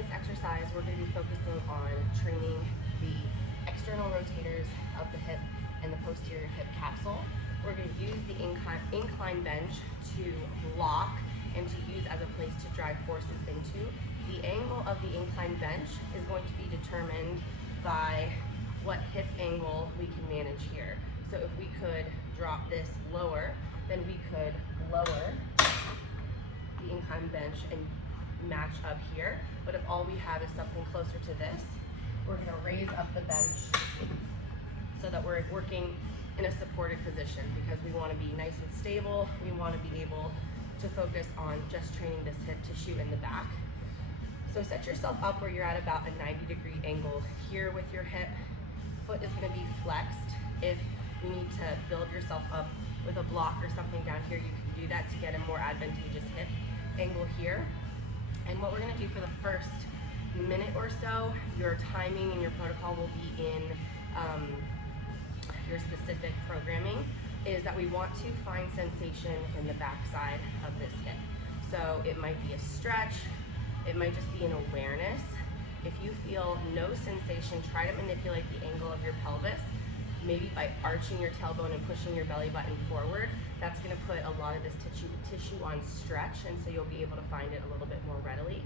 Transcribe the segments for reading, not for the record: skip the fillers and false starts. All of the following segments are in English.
this exercise, we're going to be focusing on training the external rotators of the hip and the posterior hip capsule. We're going to use the incline bench to block and to use as a place to drive forces into. The angle of the incline bench is going to be determined by what hip angle we can manage here. So if we could drop this lower, then we could lower the incline bench and match up here. But if all we have is something closer to this, we're going to raise up the bench so that we're working in a supported position, because we want to be nice and stable. We want to be able to focus on just training this hip tissue in the back. So set yourself up where you're at about a 90-degree angle here with your hip. Foot is going to be flexed. If you need to build yourself up with a block or something down here, you can do that to get a more advantageous hip angle here. And what we're going to do for the first minute or so, your timing and your protocol will be in your specific programming, is that we want to find sensation in the backside of this hip. So it might be a stretch, it might just be an awareness. If you feel no sensation, try to manipulate the angle of your pelvis, maybe by arching your tailbone and pushing your belly button forward. That's going to put a lot of this tissue on stretch, and so you'll be able to find it a little bit more readily.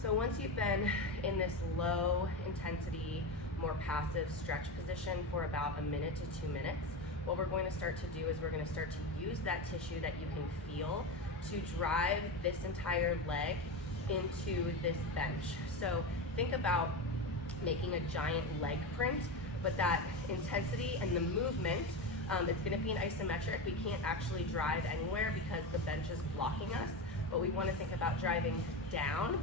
So once you've been in this low intensity, more passive stretch position for about a minute to 2 minutes, what we're going to start to do is we're going to start to use that tissue that you can feel to drive this entire leg into this bench. So think about making a giant leg print, but that intensity and the movement, it's going to be an isometric. We can't actually drive anywhere because the bench is blocking us, but we want to think about driving down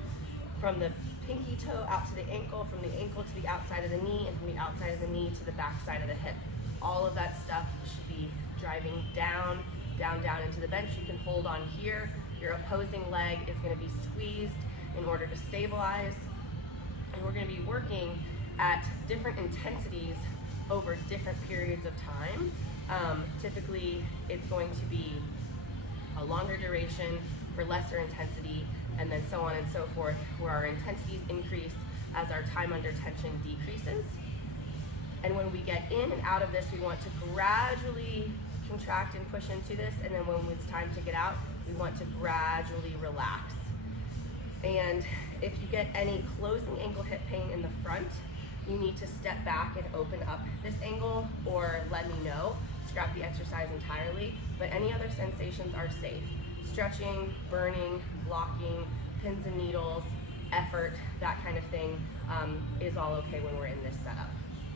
from the pinky toe out to the ankle, from the ankle to the outside of the knee, and from the outside of the knee to the back side of the hip. All of that stuff should be driving down, down, down into the bench. You can hold on here. Your opposing leg is going to be squeezed in order to stabilize. And we're going to be working at different intensities over different periods of time. Typically, it's going to be a longer duration for lesser intensity, and then so on and so forth, where our intensities increase as our time under tension decreases. And when we get in and out of this, we want to gradually contract and push into this, and then when it's time to get out, we want to gradually relax. And if you get any closing ankle hip pain in the front, you need to step back and open up this angle, or let me know. Scrap the exercise entirely, but any other sensations are safe. Stretching, burning, blocking, pins and needles, effort, that kind of thing is all okay when we're in this setup.